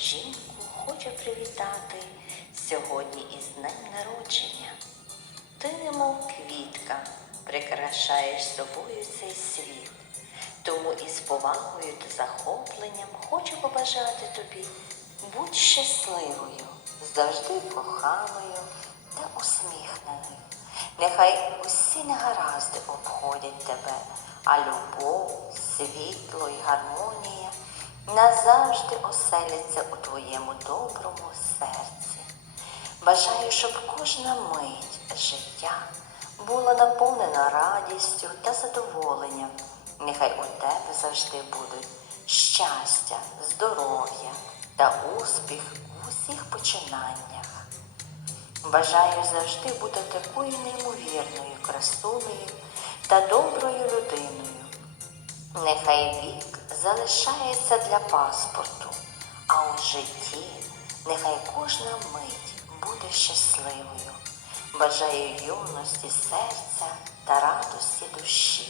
жінку хоче привітати сьогодні із днем народження. Ти, немов квітка, прикрашаєш собою цей світ. Тому із повагою та захопленням хочу побажати тобі будь щасливою, завжди коханою та усміхненою. Нехай усі негаразди обходять тебе, а любов, світло і гармонія назавжди оселяться у твоєму доброму серці. Бажаю, щоб кожна мить життя була наповнена радістю та задоволенням. Нехай у тебе завжди будуть щастя, здоров'я та успіх у усіх починаннях. Бажаю завжди бути такою неймовірною красунею та доброю людиною. Залишається для паспорту, а у житті нехай кожна мить буде щасливою. Бажаю юності серця та радості душі.